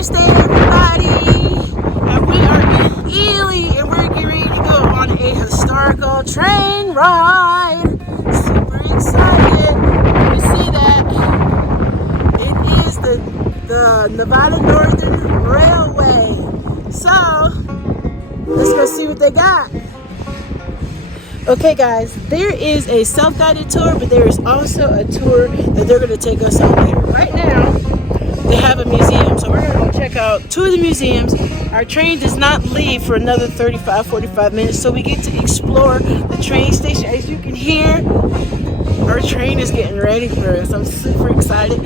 Thursday, everybody, and we are in Ely, and we're getting ready to go on a historical train ride. Super excited. You see that? It is the Nevada Northern Railway. So let's go see what they got. Okay guys, there is a self-guided tour, but there is also a tour that they're going to take us on here. Right now, they have a museum, so we're going to go check out two of the museums. Our train does not leave for another 45 minutes, so we get to explore the train station. As you can hear, our train is getting ready for us. I'm super excited.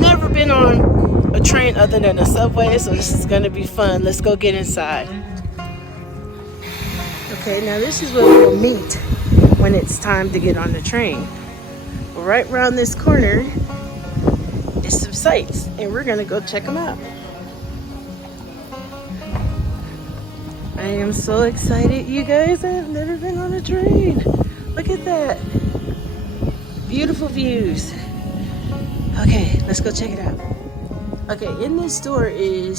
Never been on a train other than a subway, so this is going to be fun. Let's go get inside. Okay, now this is where we'll meet when it's time to get on the train. Right around this corner is some sights, and we're gonna go check them out. I am so excited, you guys. I have never been on a train. Look at that. Beautiful views. Okay, let's go check it out. Okay, in this store it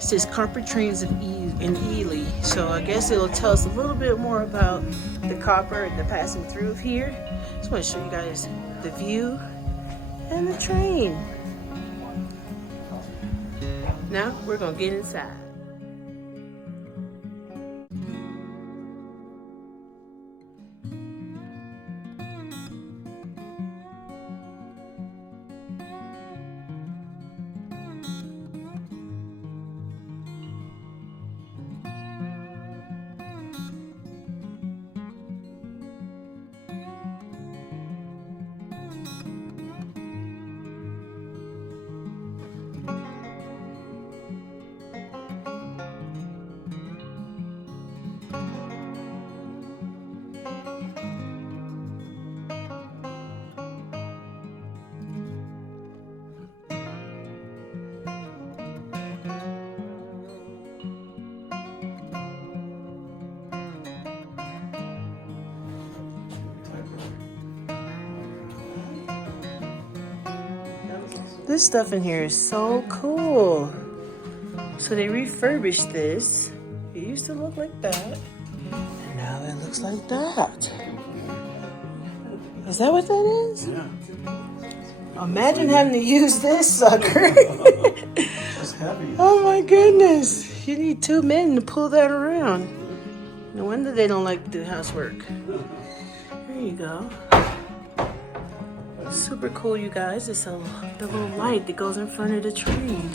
says Copper Trains of in Ely, so I guess it'll tell us a little bit more about the copper and the passing through of here. Just want to show you guys the view and the train. Now we're gonna get inside. This stuff in here is so cool. So they refurbished this. It used to look like that, and now it looks like that. Is that what that is? Yeah. Imagine having to use this sucker. It's heavy. Oh my goodness. You need two men to pull that around. No wonder they don't like to do housework. There you go. Super cool, you guys. It's the little light that goes in front of the train.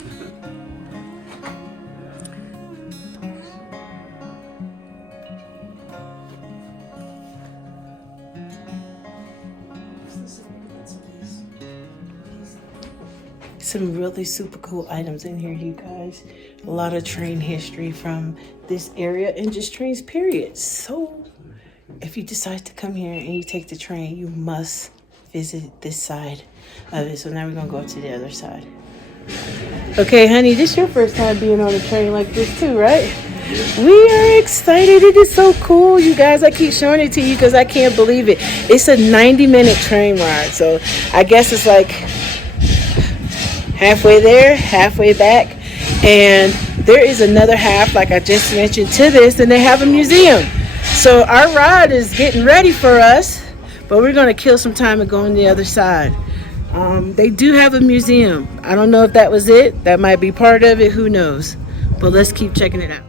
Some really super cool items in here, you guys. A lot of train history from this area and just trains, period. So if you decide to come here and you take the train, you must visit this side of it. So now we're gonna go to the other side. Okay, honey, this is your first time being on a train like this too, right? We are excited. It is so cool, you guys. I keep showing it to you because I can't believe it. It's a 90-minute train ride, so I guess it's like halfway there, halfway back, and there is another half, like I just mentioned, to this, and they have a museum. So our ride is getting ready for us. But we're going to kill some time and go on the other side. They do have a museum. I don't know if that was it. That might be part of it. Who knows? But let's keep checking it out.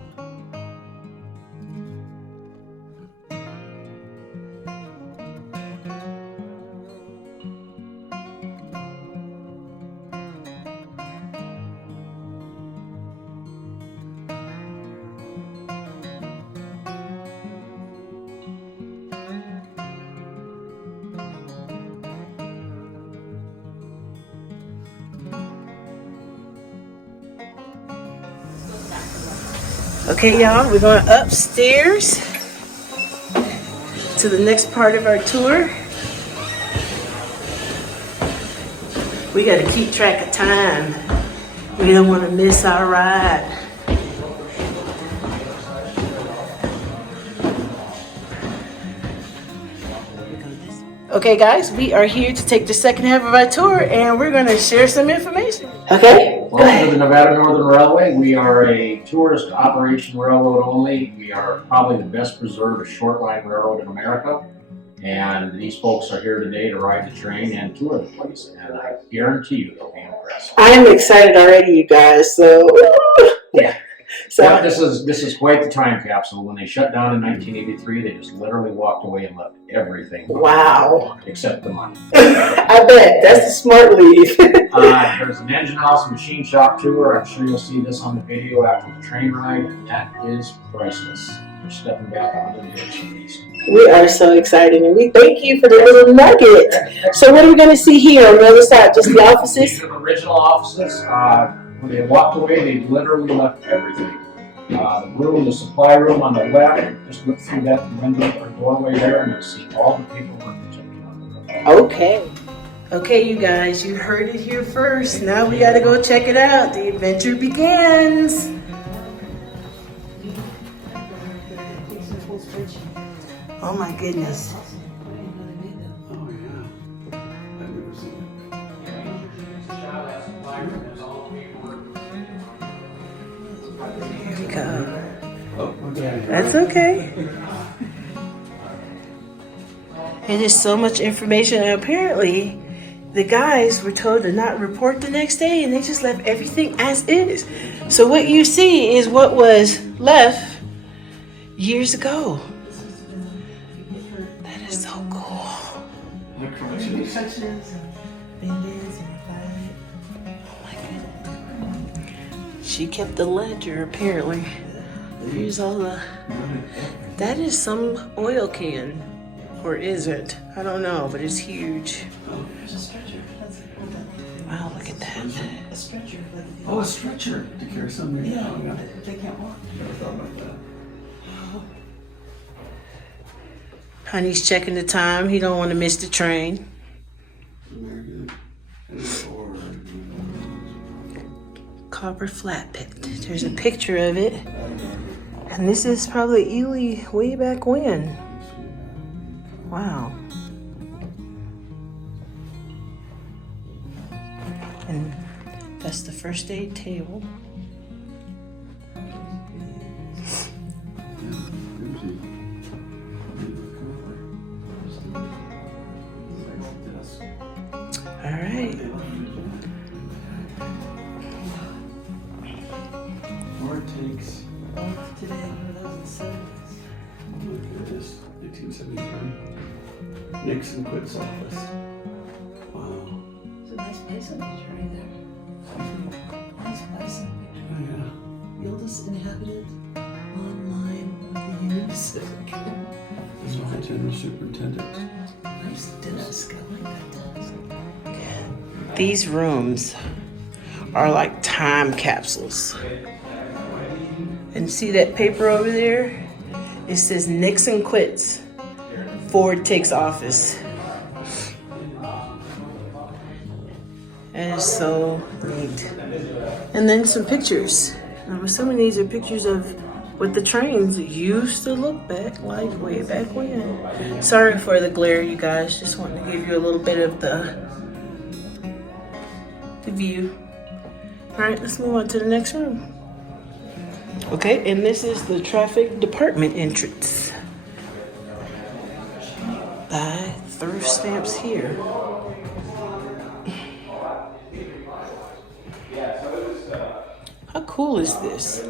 Okay, y'all, we're going upstairs to the next part of our tour. We got to keep track of time. We don't want to miss our ride. Okay, guys, we are here to take the second half of our tour, and we're going to share some information. Okay, go Welcome ahead. to the Nevada Northern Railway. We are a tourist operation railroad only. We are probably the best preserved short line railroad in America. And these folks are here today to ride the train and tour the place. And I guarantee you they'll be impressed. I am excited already, you guys. So, Yeah. Yeah, this is quite the time capsule. When they shut down in 1983, they just literally walked away and left everything. Wow. Except the money. I bet. That's a smart leave. There's an engine house machine shop tour. I'm sure you'll see this on the video after the train ride. And that is priceless. You're stepping back on the beast. We are so excited, and we thank you for the little nugget. So what are we going to see here on the other side? Just the offices? These are the original offices. When they walked away, they literally left everything. The room, the supply room on the left, just look through that window or doorway there and you'll see all the paperwork that's on the room. Okay. Okay, you guys, you heard it here first. Now we got to go check it out. The adventure begins. Oh my goodness. Oh yeah. I've never seen Erika. it. Oh, okay. That's okay. It is so much information, and apparently the guys were told to not report the next day, and they just left everything as is. So what you see is what was left years ago. That is so cool. Oh my goodness. She kept the ledger, apparently. Here's all the... That is some oil can. Or is it? I don't know, but it's huge. Oh, there's a stretcher. Wow, look at that. A stretcher. Oh, a stretcher to carry something. Yeah, they can't walk. Never thought about that. Honey's checking the time. He don't want to miss the train. American or Copper flat pit. There's a picture of it. And this is probably Ely way back when. Wow. And that's the first aid table. All right. Or it takes today, 1873. Nixon quits office. Wow. It's a nice place on the journey there. Nice place on the Oh, journey. yeah. The oldest inhabited online of the Union Pacific. This was the general superintendent. Nice desk. I like that desk. These rooms are like time capsules. And see that paper over there? It says Nixon quits, Ford takes office. That is so neat. And then some pictures. I'm assuming these are pictures of what the trains used to look back like way back when. Sorry for the glare, you guys. Just wanted to give you a little bit of the view. All right, let's move on to the next room. Okay, and this is the traffic department entrance. Buy thrift stamps here. How cool is this?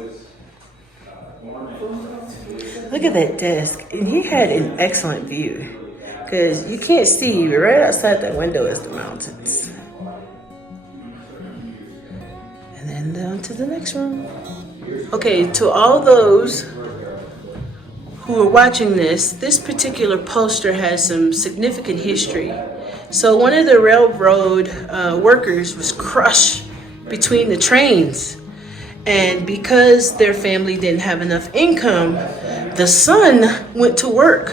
Look at that desk. And he had an excellent view. Because you can't see, but right outside that window is the mountains. And then down to the next room. Okay, to all those who are watching this particular poster has some significant history. So one of the railroad workers was crushed between the trains. And because their family didn't have enough income, the son went to work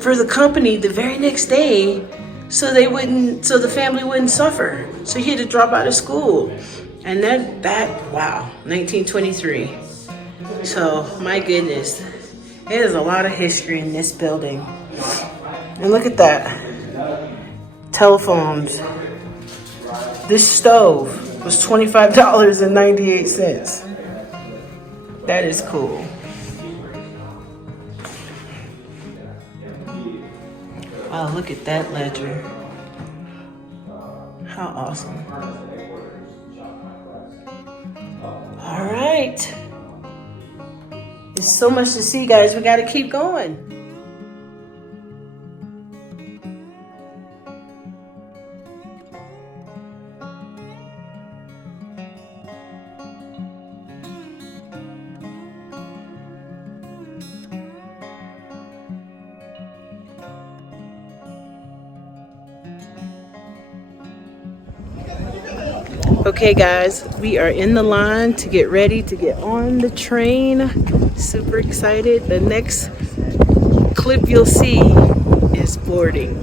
for the company the very next day so the family wouldn't suffer. So he had to drop out of school. And wow, 1923. So, my goodness, there's a lot of history in this building. And look at that. telephones. This stove was $25.98. That is cool. Wow, look at that ledger. How awesome. All right. There's so much to see, guys. We got to keep going. Okay guys, we are in the line to get ready to get on the train. Super excited. The next clip you'll see is boarding.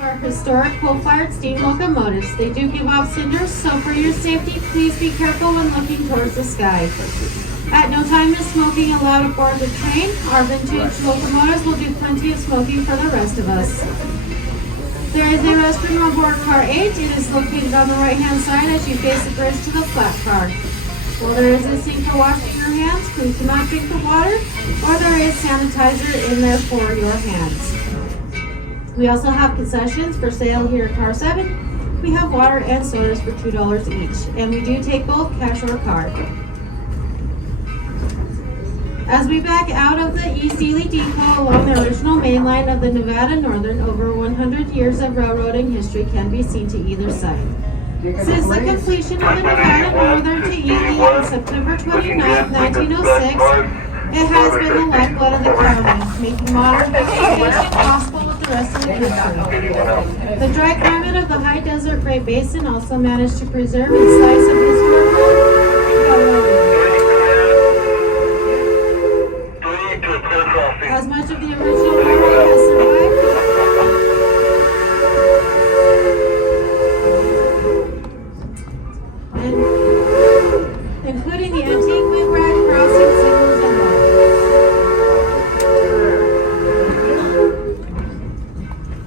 Are historic coal-fired steam locomotives. They do give off cinders, so for your safety, please be careful when looking towards the sky. At no time is smoking allowed aboard the train. Our vintage locomotives will do plenty of smoking for the rest of us. There is a restroom on board car 8. It is located on the right-hand side as you face the bridge to the flat car. While there is a sink for washing your hands, please do not drink the water, or there is sanitizer in there for your hands. We also have concessions for sale here at Car 7. We have water and sodas for $2 each, and we do take both cash or card. As we back out of the East Ely Depot along the original main line of the Nevada Northern, over 100 years of railroading history can be seen to either side. Since the completion of the Nevada Northern to Ely on September 29, 1906, it has been the lifeblood of the county, making modern transportation possible with the rest of the country. The dry climate of the high desert Great Basin also managed to preserve its slice of historical railroading. As much of the original railroad has survived, including the antique windwag crossing signals and more.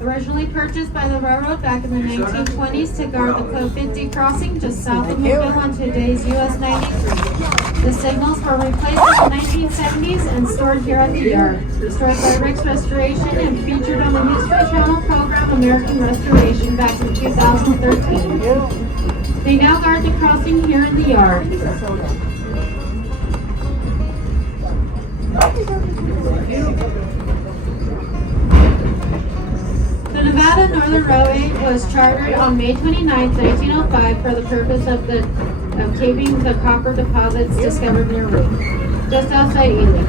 Originally purchased by the railroad back in the 1920s to guard the Code 50 crossing just south of Mobile on today's US 93. The signals were replaced in the 1970s and stored here at the yard. Restored by Rick's Restoration and featured on the History Channel program American Restoration back in 2013. They now guard the crossing here in the yard. The Nevada Northern Railway was chartered on May 29, 1905 for the purpose of caving the copper deposits discovered near Root, just outside Ely.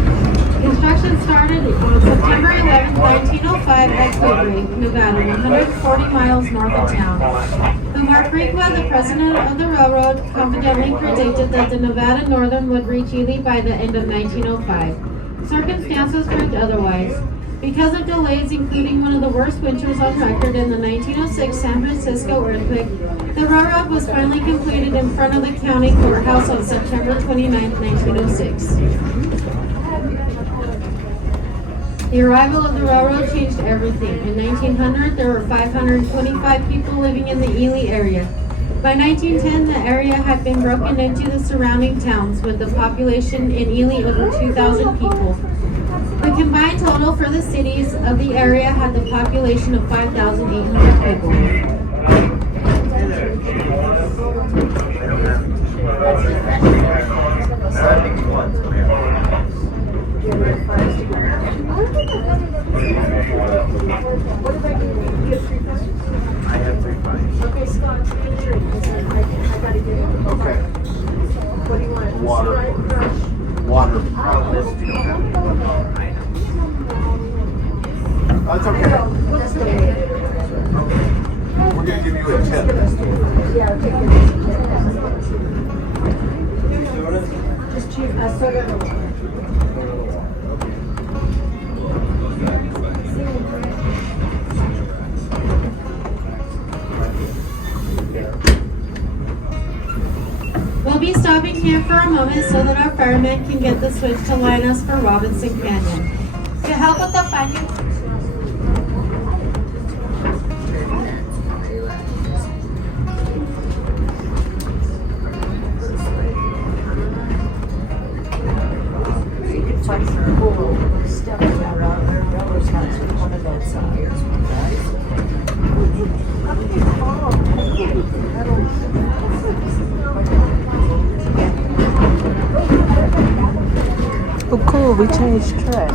Construction started on September 11, 1905 at Cobray, Nevada, 140 miles north of town. Mark Requa, the president of the railroad, confidently predicted that the Nevada Northern would reach Ely by the end of 1905. Circumstances proved otherwise. Because of delays, including one of the worst winters on record in the 1906 San Francisco earthquake, the railroad was finally completed in front of the county courthouse on September 29, 1906. The arrival of the railroad changed everything. In 1900, there were 525 people living in the Ely area. By 1910, the area had been broken into the surrounding towns, with the population in Ely over 2,000 people. The combined total for the cities of the area had the population of 5,800 people. I have 3 pints. Okay, Scott, 3 and 3. I gotta get it. Okay. water. Water. That's okay. We're gonna give you a tip. We'll be stopping here for a moment so that our firemen can get the switch to line us for Robinson Canyon. To help with the finding. Oh, cool. We changed track.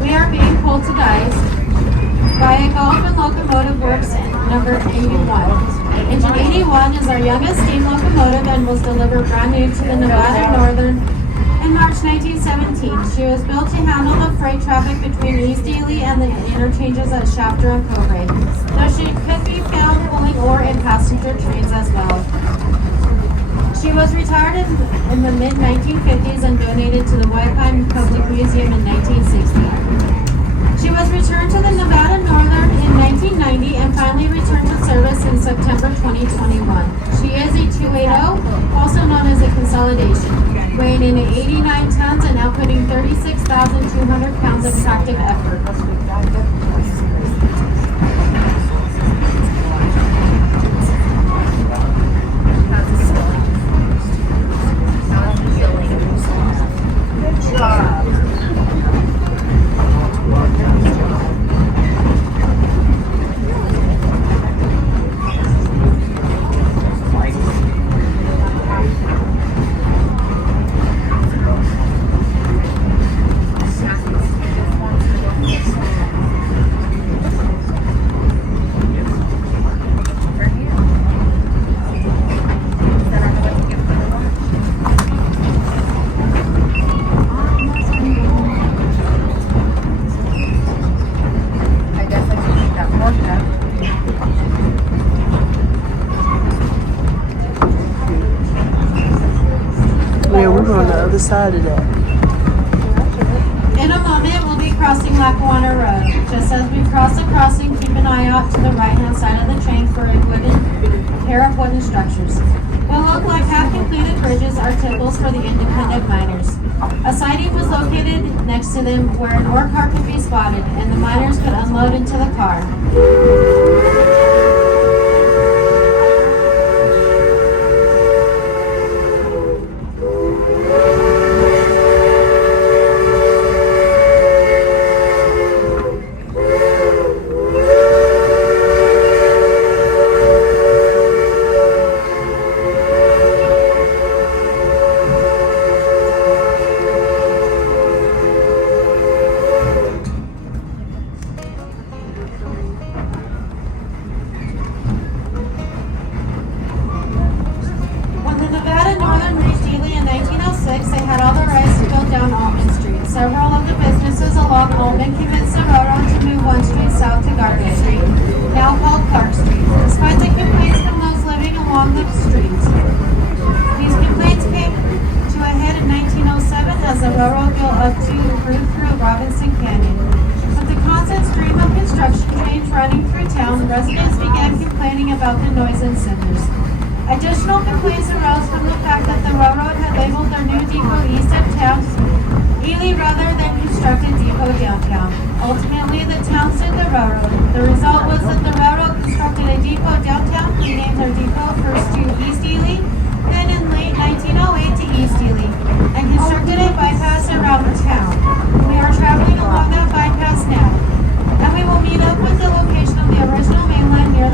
We are being pulled to guys by a Golden locomotive works number 81. Engine 81 is our youngest steam locomotive and was delivered brand new to the Nevada Northern in March 1917. She was built to handle the freight traffic between East Ely and the interchanges at Shafter and Cobray, though she could be found pulling ore in passenger trains as well. She was retired in the mid-1950s and donated to the White Pine Public Museum in 1960. She was returned to the Nevada Northern in 1990 and finally returned to service in September 2021. She is a 280, also known as a consolidation, weighing in at 89 tons and outputting 36,200 pounds of tractive effort. Yeah, we're on the other side of that. In a moment, we'll be crossing Lackawanna Road. Just as we cross the crossing, keep an eye out to the right-hand side of the train for a pair of wooden structures. What look like half-completed bridges are temples for the independent miners. A siding was located next to them where an ore car could be spotted, and the miners could unload into the car. When the Nevada Northern reached Ely in 1906, they had all the rights to go down Altman Street. Several of the businesses along Altman convinced the railroad to move one street south to Garden Street, now called Clark Street, despite the complaints from those living along the streets. These complaints came to a head in 1907 as the railroad built up to route through Robinson Canyon. With the constant stream of construction trains running through town, residents began complaining about the noise and cinders. Additional complaints arose from the fact that the railroad had labeled their new depot east of town Ely rather than constructed depot downtown. Ultimately, the town sued the railroad. The result was that the railroad constructed a depot downtown, renamed their depot first to East Ely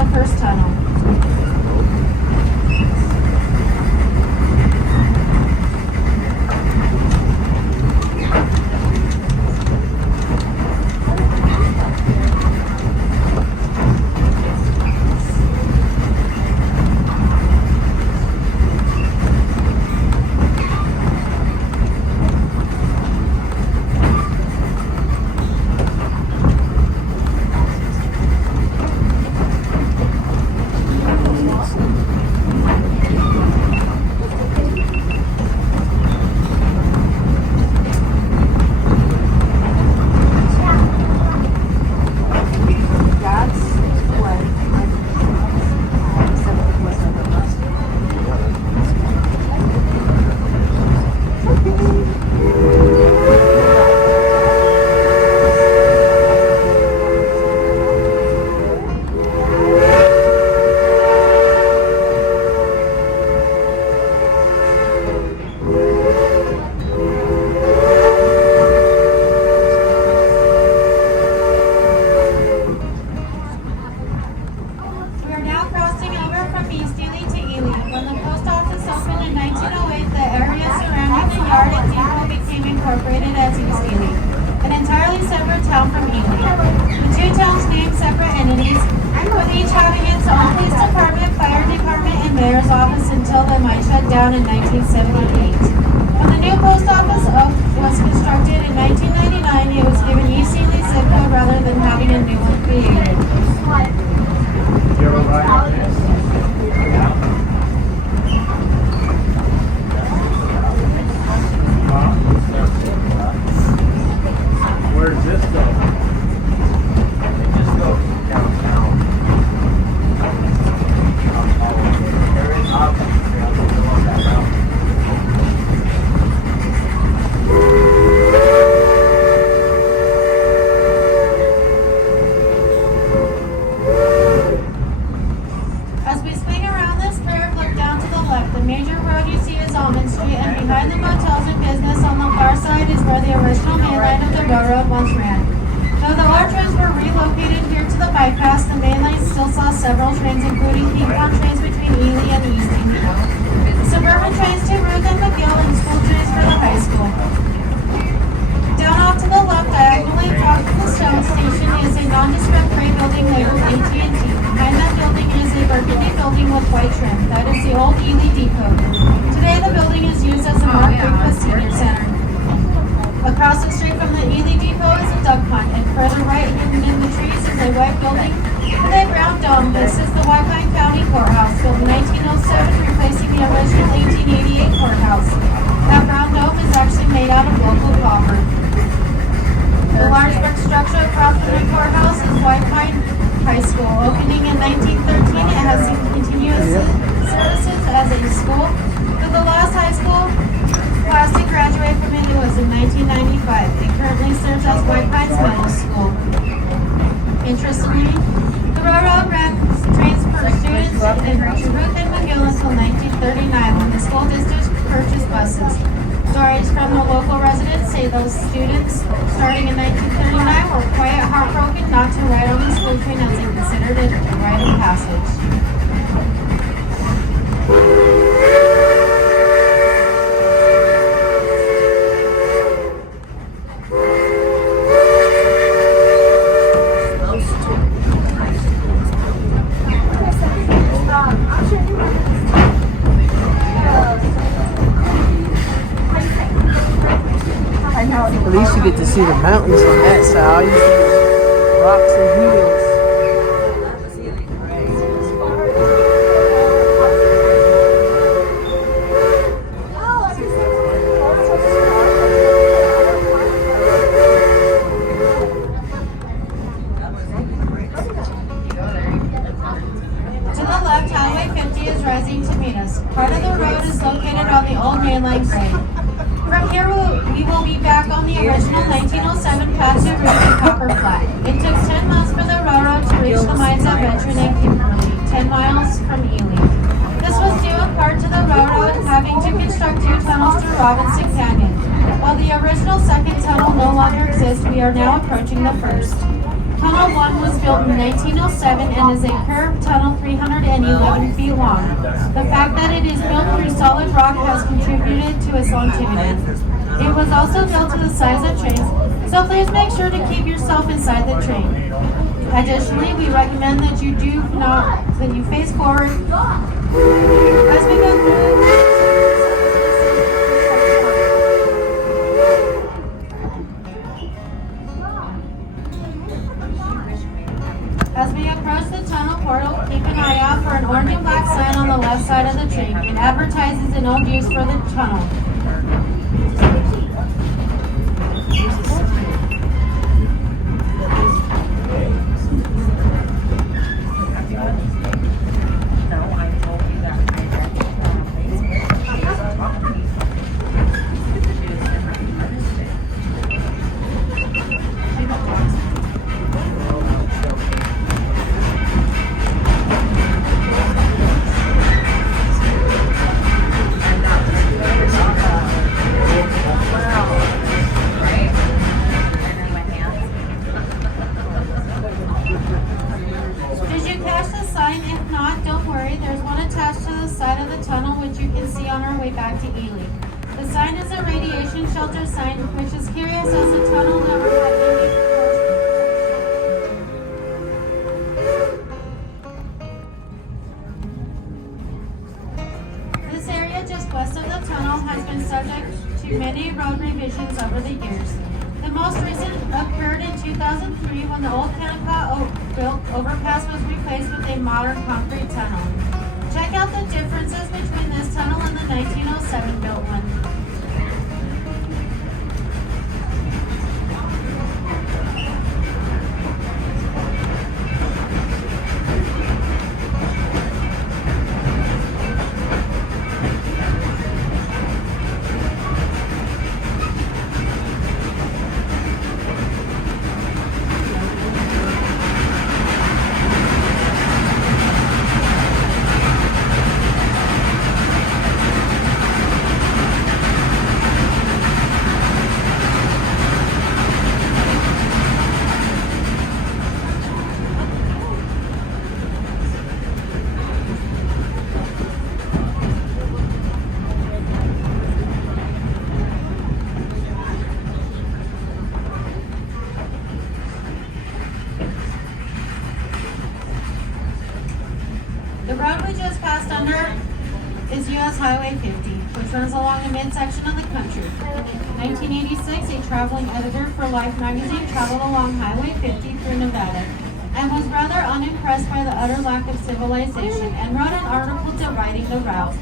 the first tunnel. Down in 1978. When the new post office was constructed in 1999, it was given East Ely zip code rather than having a new one created. Where does this go? It just goes downtown. There is options. As we swing around this curve, look down to the left. The major road you see is Almond Street, and behind the motels and business on the far side is where the original main line of the railroad once ran. Though the old trains were relocated here to the bypass, the main line still saw several trains, including Piedmont trains between Ely and East Ely, suburban trains to Ruth and McGill, and school trains for the high school. Down off to the left, diagonally across from the Stone Station, is a nondescript gray building labeled AT&T. Behind that building is a burgundy building with white trim. That is the old Ely Depot. Today the building is used as a Mark Rickfast Senior Center. Across the street from the Ely Depot is a duck pond, and further right, hidden in the trees, is a white building with a brown dome. This is the White Pine County Courthouse, built in 1907, replacing the original 1888 courthouse. That brown dome is actually made out of local copper. The large brick structure across from the courthouse is White Pine High School. Opening in 1913, it has continuous services as a school. But the last high school class to graduate from it was in 1995. It currently serves as White Pines Middle School. Interestingly, the railroad ran trains for students in Ruth and McGill until 1939, when the school district purchased buses. Stories from the local residents say those students, starting in 1939, were quite heartbroken not to ride on the school train as they considered it a rite of passage. At least you get to see the mountains on that side. All you see is rocks and hills. To the left, Highway 50 is rising to meet us. Part of the road is located on the old mainline grade. From here, we will be back on the original 1907 path to reach the Copper Flat. It took 10 months for the railroad to reach the mines of Veteran and Kimberly, 10 miles from Ely. This was due in part to the railroad having to construct 2 tunnels through Robinson Canyon. While the original second tunnel no longer exists, we are now approaching the first. Tunnel 1 was built in 1907 and is a curved tunnel 311 feet long. The fact that it is built through solid rock has contributed to its longevity. It was also built to the size of trains, so please make sure to keep yourself inside the train. Additionally, we recommend that you face forward as we go through. As we approach the tunnel portal, keep an eye out for an orange and black sign on the left side of the train. It advertises an old use for the tunnel. Did you catch the sign? If not, don't worry. There's one attached to the side of the tunnel which you can see on our way back to Ely. The sign is a radiation shelter sign, which is curious as the tunnel never had any. This area just west of the tunnel has been subject to many road revisions over the years. The most recent occurred in 2003 when the old Kennecott built overpass was replaced with a modern concrete tunnel. Check out the differences between this tunnel and the 1907 built one. The road we just passed under is US Highway 50, which runs along the midsection of the country. In 1986, a traveling editor for Life magazine traveled along Highway 50 through Nevada and was rather unimpressed by the utter lack of civilization and wrote an article deriding the route.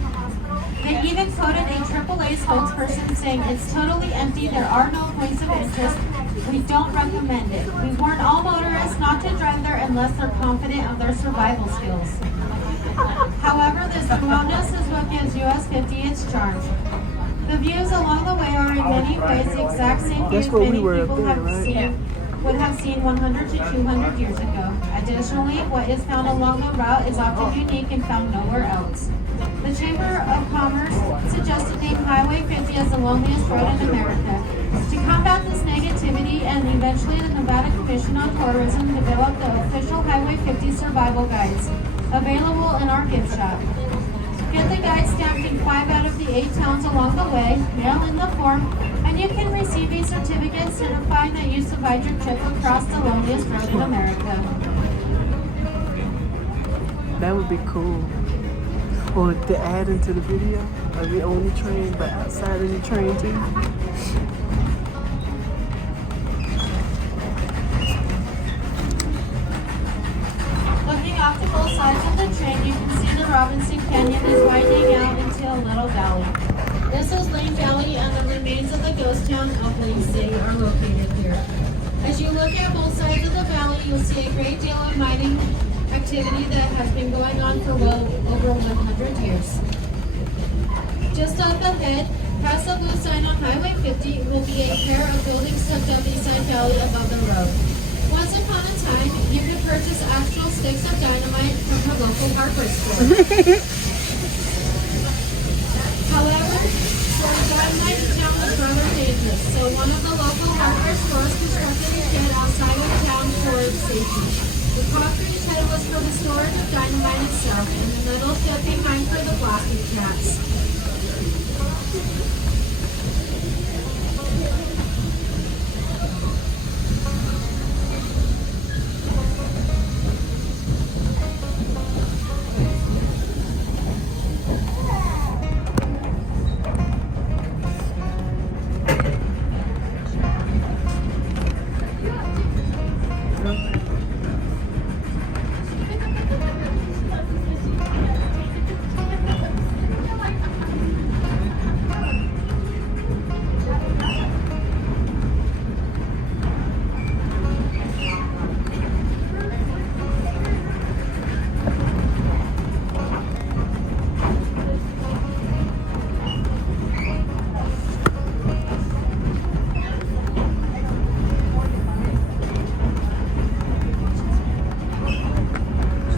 They even quoted a AAA spokesperson saying, "It's totally empty, there are no points of interest, we don't recommend it. We warn all motorists not to drive there unless they're confident of their survival skills." However, this remoteness is what gives US 50 its charm. The views along the way are in many ways the exact same views many people would have seen 100 to 200 years ago. Additionally, what is found along the route is often unique and found nowhere else. The Chamber of Commerce suggested name Highway 50 as the loneliest road in America. To combat this negativity, and eventually the Nevada Commission on Tourism developed the official Highway 50 survival guides, available in our gift shop. Get the guide stamped in 5 out of the 8 towns along the way, mail in the form, and you can receive a certificate certifying that you survived your trip across the loneliest road in America. That would be cool. Or to add into the video, like we own the train, but outside of the train too. Looking off to both sides of the train, you can see the Robinson Canyon is widening out into a little valley. This is Lane Valley, and the remains of the ghost town of Lane City are located here. As you look at both sides of the valley, you'll see a great deal of mining activity that has been going on for well over 100 years. Just up ahead, past the blue sign on Highway 50, will be a pair of buildings tucked up beside valley above the road. Once upon a time, you could purchase actual sticks of dynamite from the local hardware store. However, storing dynamite in town was rather dangerous, so one of the local hardware stores constructed a shed outside of town for safety. The concrete shed was for the storage of dynamite itself, and the metal shed behind for the blasting cats.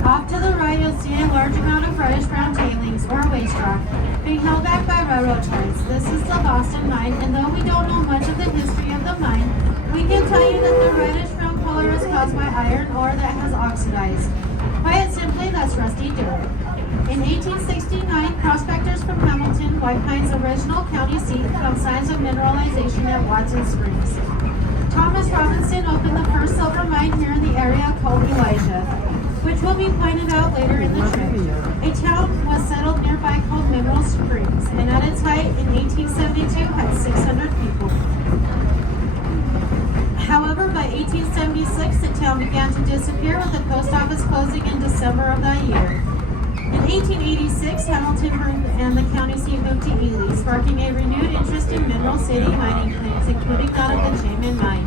Off to the right, you'll see a large amount of reddish-brown tailings, or waste rock, being held back by railroad ties. This is the Boston mine, and though we don't know much of the history of the mine, we can tell you that the reddish-brown color is caused by iron ore that has oxidized. Quite simply, that's rusty dirt. In 1869, prospectors from Hamilton, White Pine's original county seat, found signs of mineralization at Watson Springs. Thomas Robinson opened the first silver mine here in the area called Elijah, which will be pointed out later in the trip. A town was settled nearby called Mineral Springs, and at its height in 1872 had 600 people. However, by 1876, the town began to disappear with the post office closing in December of that year. In 1886, Hamilton and the county seat moved to Ely, sparking a renewed interest in Mineral City mining claims, including that of the Chayman mine.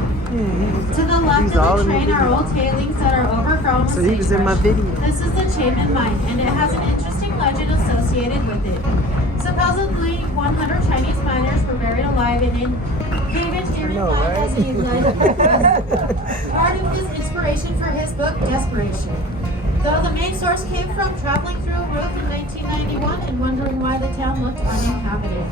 To the left of the train are old tailings that are overgrown with So he was in my sagebrush. video. This is the Chayman mine, and it has an interesting legend associated with it. Supposedly, 100 Chinese miners were buried alive in caves during know, mine right? as part of his inspiration for his book, Desperation. Though the main source came from traveling through a roof in 1991 and wondering why the town looked uninhabited.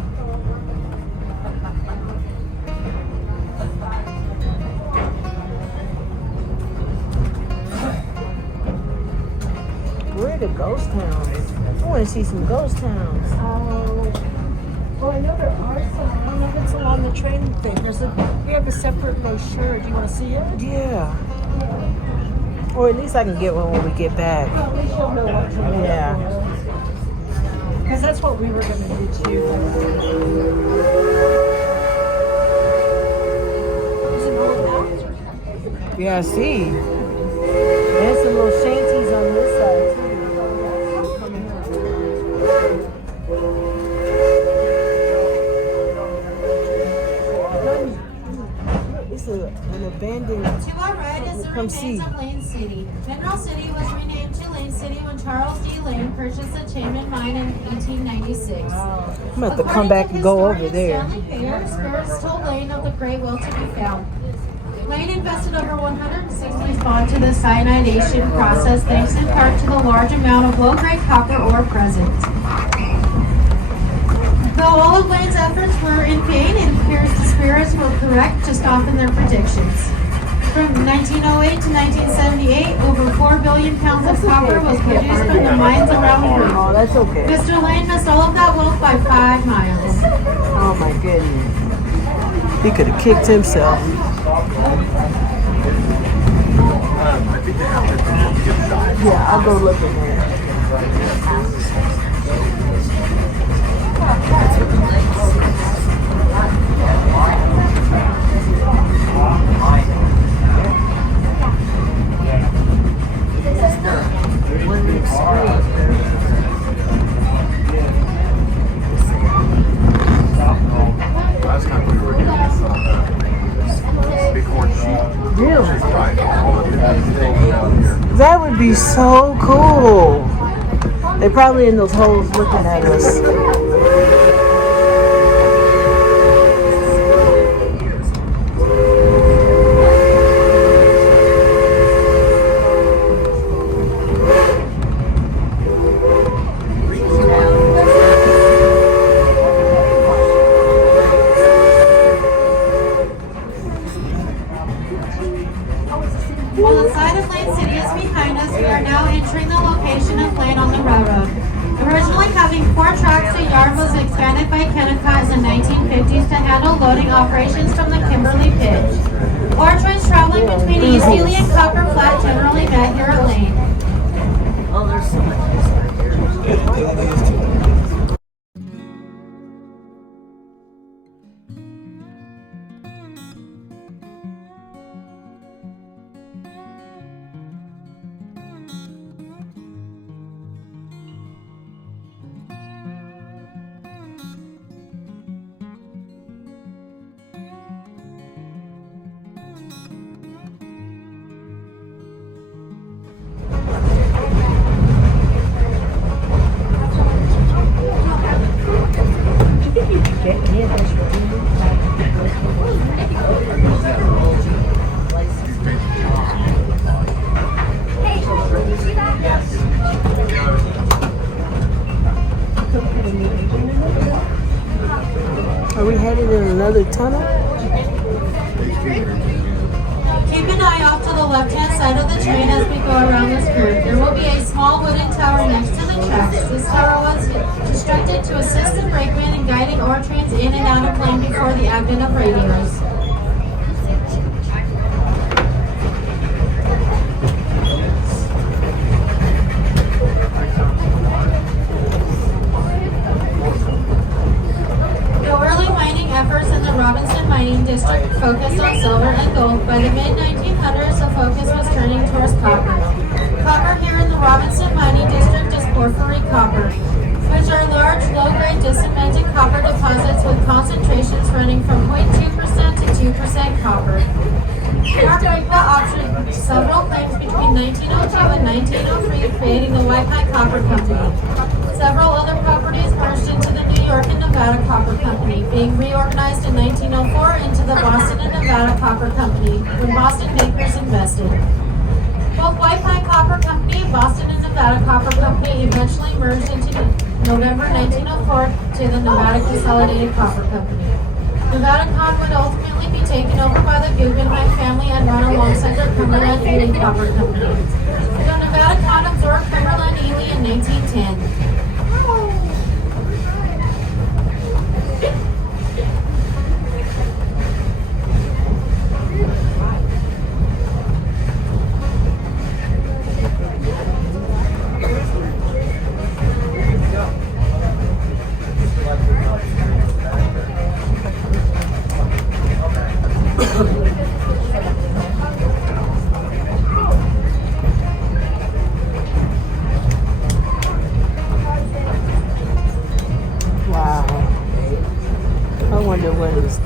Where are the ghost towns? I want to see some ghost towns. Well, I know there are some. I don't know if it's along the train thing. We have a separate brochure. Do you want to see it? Yeah. Or at least I can get one when we get back. Well, at least you'll know what to look Yeah. Because that's what we were going to do too. There's an old house. Yeah, I see. There's some little shanties on this side too. It's an abandoned. To our right is the Come remains see. of Lane City. Mineral City was renamed to Lane City when Charles D. Lane purchased the Chayman mine in 1896. I'm gonna have to come back and go over there. Stanley Payer, spirits told Lane of the great wealth to be found. Lane invested over 160 bond to the cyanidation process thanks in part to the large amount of low-grade copper ore present. Though all of Lane's efforts were in vain, it appears the spirits were correct just off in their predictions. From 1908 to 1978, over 4 billion pounds of copper was produced from the mines around the Oh, world. that's okay. Mr. Lane missed all of that wealth by 5 miles. Oh my goodness. He could have kicked himself. Yeah, I'll go look in there. Last time we were getting bighorn sheep. Really? Right. All the different things down here. That would be so cool. They're probably in those holes looking at us. While the site Roman Railroad. Originally having 4 tracks, the yard was expanded by Kennecott in the 1950s to handle loading operations from the Kimberly Pit. Ore trains traveling between East Ely and Copper Flat generally met here at Lane. Oh, there's so much. Are we headed in another tunnel? Keep an eye off to the left-hand side of the train as we go around this curve. There will be a small wooden tower next to the tracks. This tower was constructed to assist the brakeman in guiding ore trains in and out of lane before the advent of radios. District focused on silver and gold. By the mid-1900s, the focus was turning towards copper. Copper here in the Robinson Mining District is porphyry copper, which are large, low-grade disseminated copper deposits with concentrations running from 0.2% to 2% copper. Erika optioned several claims between 1902 and 1903, creating the White Pine Copper Company. Several other properties merged into the New York and Nevada Copper Company, being reorganized in 1904 into the Boston and Nevada Copper Company when Boston bankers invested. Both White Pine Copper Company and Boston and Nevada Copper Company eventually merged into November 1904 to the Nevada Consolidated Copper Company. Nevada Con would ultimately be taken over by the Guggenheim family and run alongside their Cumberland Ely Copper Company. So Nevada Con absorbed Cumberland Ely in 1910.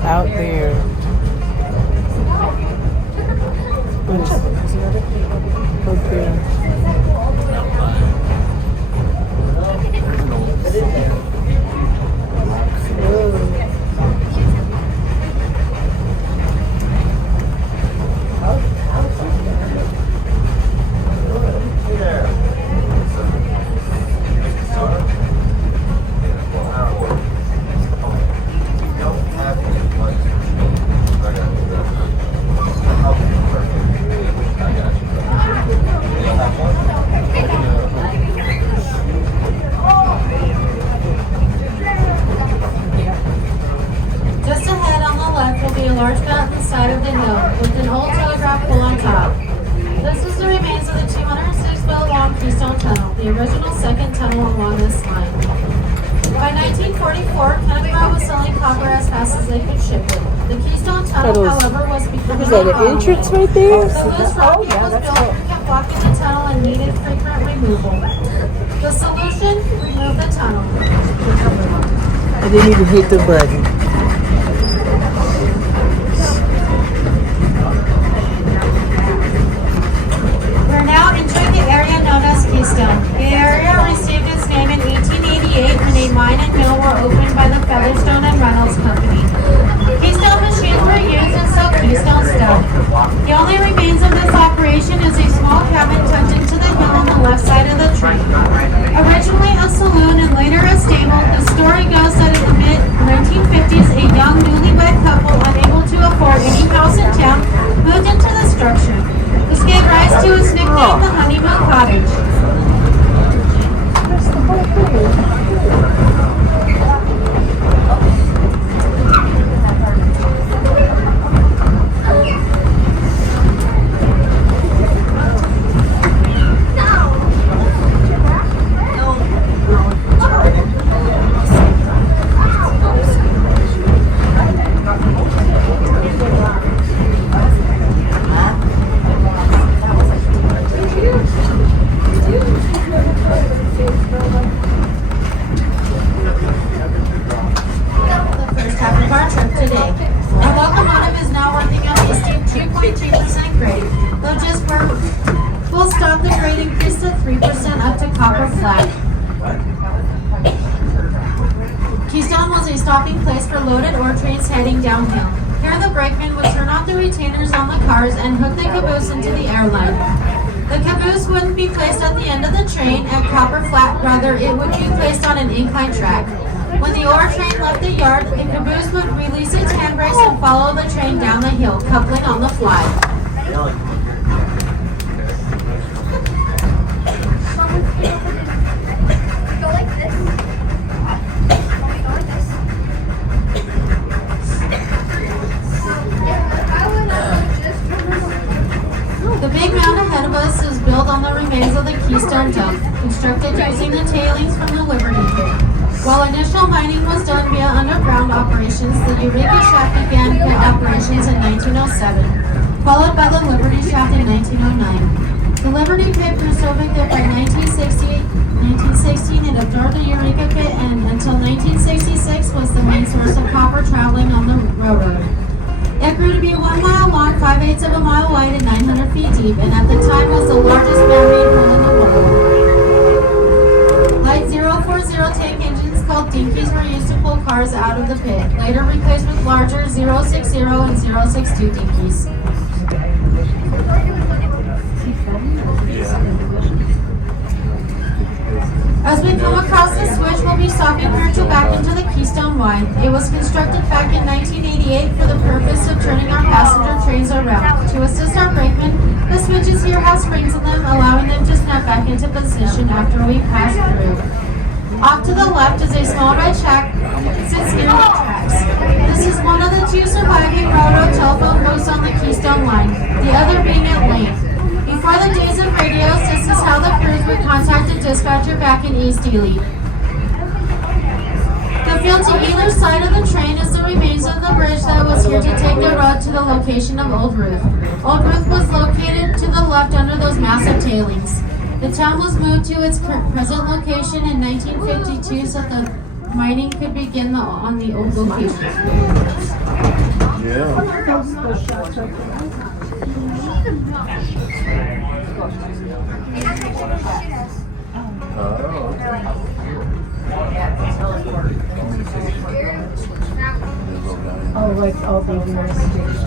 Out there. What is it? Okay. Is that an entrance right there? The loose rock was built to keep blocking the tunnel and needed frequent removal. The solution? Remove the tunnel. I didn't even hit the button. We're now entering the area known as Keystone. The area received its name in 1888 when a mine and mill were opened by the Featherstone and Reynolds Company. Keystone machines were used in sell Keystone stuff. The only remains of this operation is a small cabin tucked into the hill on the left side of the train. Originally a saloon and later a stable, the story goes that in the mid-1950s, a young newlywed couple unable to afford any house in town moved into the structure. This gave rise to its nickname, the Honeymoon Cottage. today. Our locomotive is now working at a steep 2.3% grade, though just where we'll stop the grade increased at 3% up to Copper Flat. Keystone was a stopping place for loaded ore trains heading downhill. Here the brakeman would turn off the retainers on the cars and hook the caboose into the airline. The caboose wouldn't be placed at the end of the train at Copper Flat, rather it would be placed on an incline track. When the ore train left the yard, the caboose would release its handbrakes and follow the train down the hill, coupling on the fly. The big mound ahead of us is built on the remains of the Keystone Dump, constructed using the tailings from the Liberty Pit. While initial mining was done via underground operations, the Eureka Shaft began pit operations in 1907, followed by the Liberty Shaft in 1909. The Liberty Pit grew so big that by 1916 it absorbed the Eureka Pit, and until 1966 was the main source of copper traveling on the railroad. It grew to be 1 mile long, 5/8 of a mile wide, and 900 feet deep, and at the time was the largest man-made hole in the world. Light 040 tank engines called dinkies were used to pull cars out of the pit, later replaced with larger 060 and 062 dinkies. As we come across the switch, we'll be stopping here to back into the Keystone Y. It was constructed back in 1988 for the purpose of turning our passenger trains around. To assist our brakemen, the switches here have springs in them, allowing them to snap back into position after we pass through. Off to the left is a small red shack that sits near the tracks. This is one of the 2 surviving railroad telephone booths on the Keystone line, the other being at Lane. Before the days of radios, this is how the crews would contact a dispatcher back in East Ely. The field to either side of the train is the remains of the bridge that was here to take the road to the location of Old Ruth. Old Ruth was located to the left under those massive tailings. The town was moved to its present location in 1952 so that the mining could begin on the old location. Yeah. Oh, like all the universities.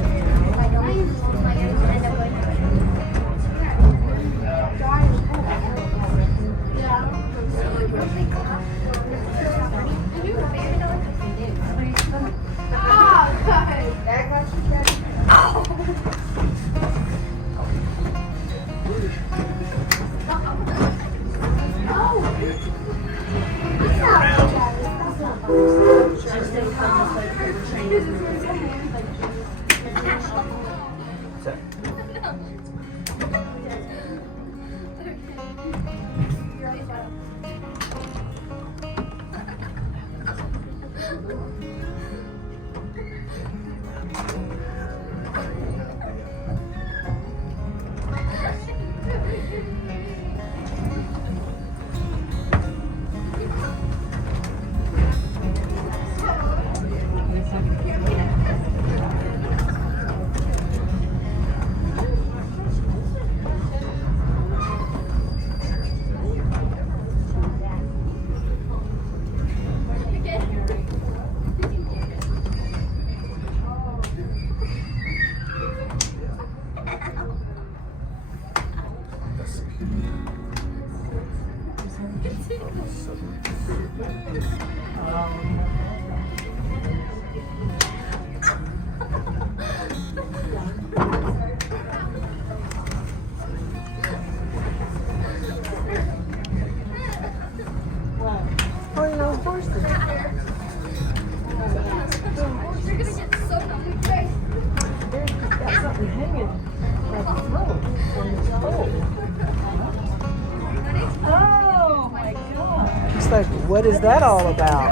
Like, what is that all about?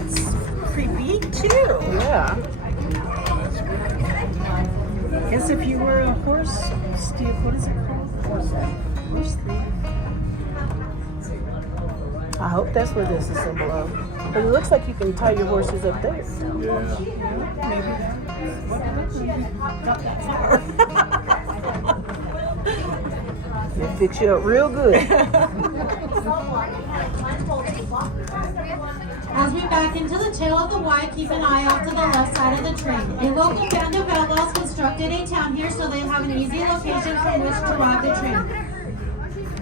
It's creepy too. Yeah. I guess if you were a horse thief, what is it called? Horse thief. I hope that's what this is a symbol of. But it looks like you can tie your horses up there. Yeah. It fits you up real good. As we back into the tail of the Y, keep an eye out to the left side of the train. A local band of outlaws constructed a town here so they have an easy location from which to rob the train.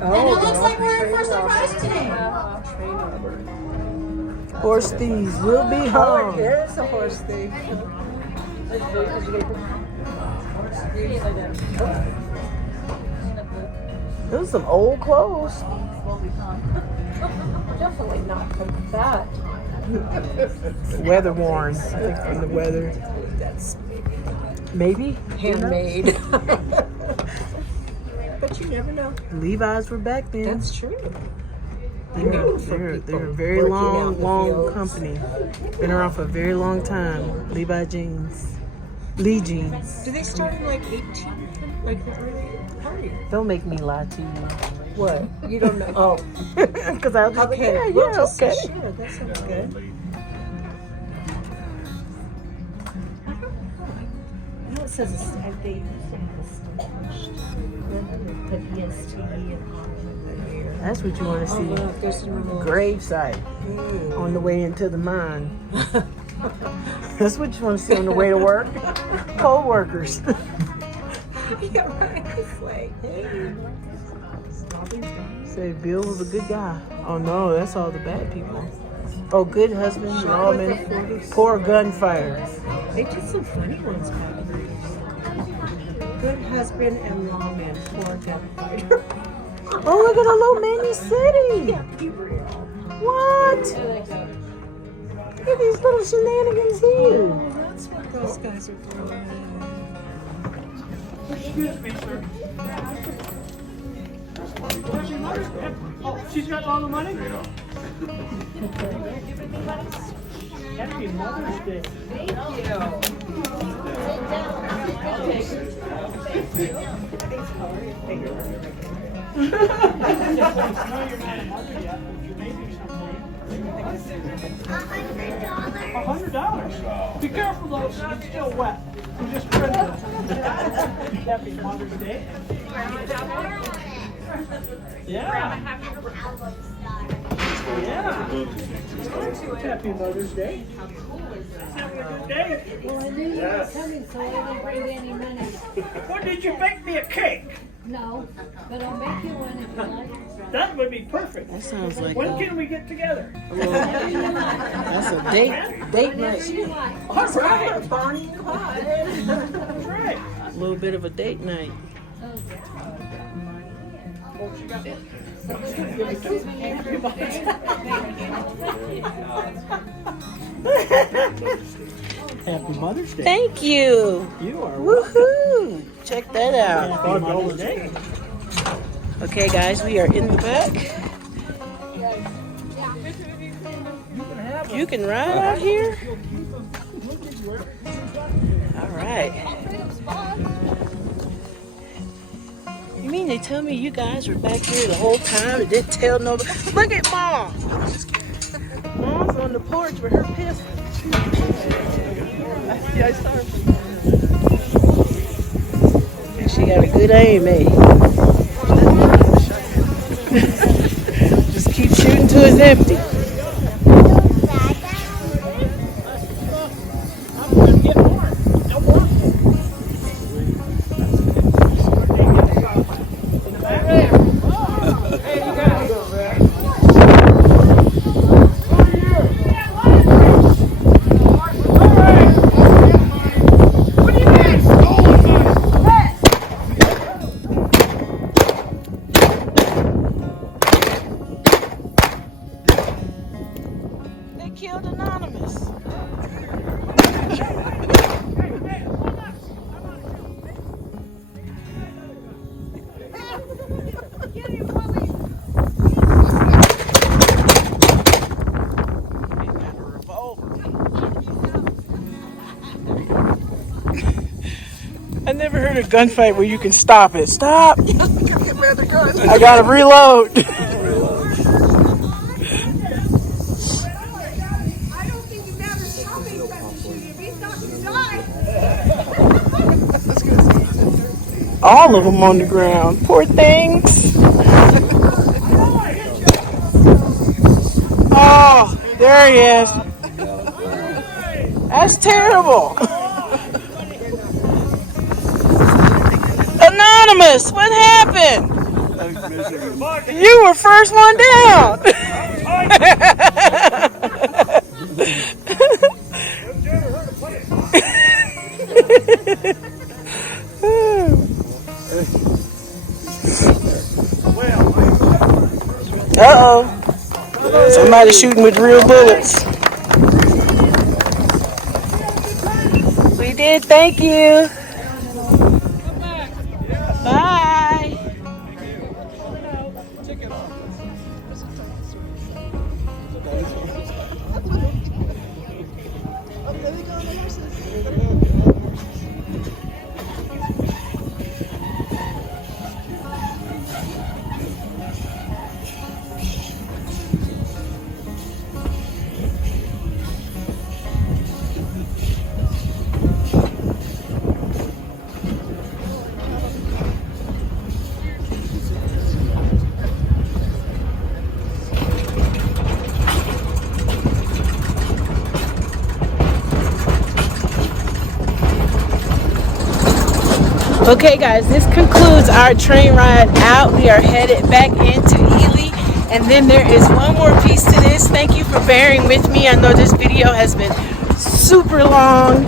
And it looks like we're in for surprise today. Horse thieves will be Oh, hung. here's a horse thief. Those are some old clothes. Definitely not from that. Weather worn. I think from the weather. That's Maybe. handmade. But you never know. Levi's were back then. That's true. They're a very working out in the long fields. company. Been around for a very long time. Levi jeans. Lee jeans. Do they start in like 18? Like the early party? Don't make me lie to you. What? You don't know? Oh, Because I was like, okay. yeah, We'll just okay. say, sure, that sounds good. I know it says it's, I think it's put EST and on here. That's what you want to Oh, see. look, there's some more. Gravesite Mm. on the way into the mine. That's what you want to see on the way to work. Coal workers. Yeah, right. It's like, hey. Say Bill was a good guy. Oh no, that's all the bad people. Oh, good husband, lawman, poor gunfighter. They did some funny ones back then. Good husband and lawman, poor gunfighter. Oh, look at a little mini city. Yeah, be real. What? Look at these little shenanigans here. Oh, that's what those guys are doing. Excuse me, sir. Where's your mother? Oh, she's got all the money? Happy Mother's Day. $100. Be careful though, it's still wet. We just printed it. Happy Mother's Day. Yeah. Yeah. Happy Mother's Day. Have a good day. Well, I knew you were coming, so I didn't bring any money. What, did you bake me a cake? No, but I'll make you one if you like. That would be perfect. That sounds like When can we get together? that's a date night. All right, Bonnie and Clyde. That's right. A little bit of a date night. Happy Mother's Day. Thank you. You are Woohoo! Check that out. Happy Mother's Day. Okay, guys, we are in the back. You can ride out here. All right. You mean they tell me you guys were back here the whole time and didn't tell nobody? Look at Mom. Mom's on the porch with her pistol. I saw her. And she got a good aim, eh? Just keep shooting till it's empty. They killed Anonymous. I never heard a gunfight where you can stop it. Stop! I gotta reload. all of them on the ground. Poor things. Oh, there he is. That's terrible. Anonymous, what happened? You were first one down. Uh-oh. Somebody shooting with real bullets. We did, thank you. Bye. Okay guys, this concludes our train ride out. We are headed back into Ely, and then there is one more piece to this. Thank you for bearing with me. I know this video has been super long,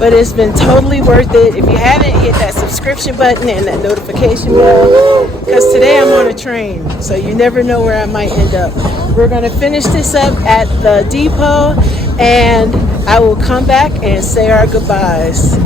but it's been totally worth it. If you haven't, hit that subscription button and that notification bell, because today I'm on a train, so you never know where I might end up. We're going to finish this up at the depot, and I will come back and say our goodbyes.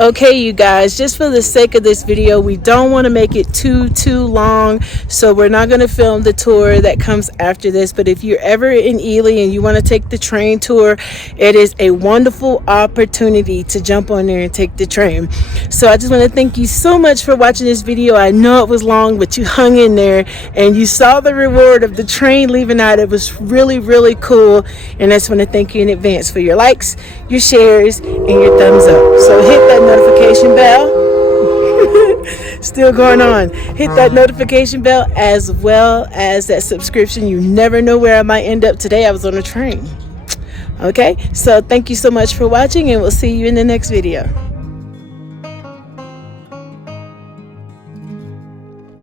Okay, you guys, just for the sake of this video, we don't want to make it too long, so we're not going to film the tour that comes after this. But if you're ever in Ely and you want to take the train tour, it is a wonderful opportunity to jump on there and take the train. So I just want to thank you so much for watching this video. I know it was long, but you hung in there and you saw the reward of the train leaving out. It was really cool, and I just want to thank you in advance for your likes, your shares, and your thumbs up. So hit that notification bell. Still going on. Hit that notification bell as well as that subscription. You never know where I might end up. Today I was on a train. Okay, so thank you so much for watching, and we'll see you in the next video.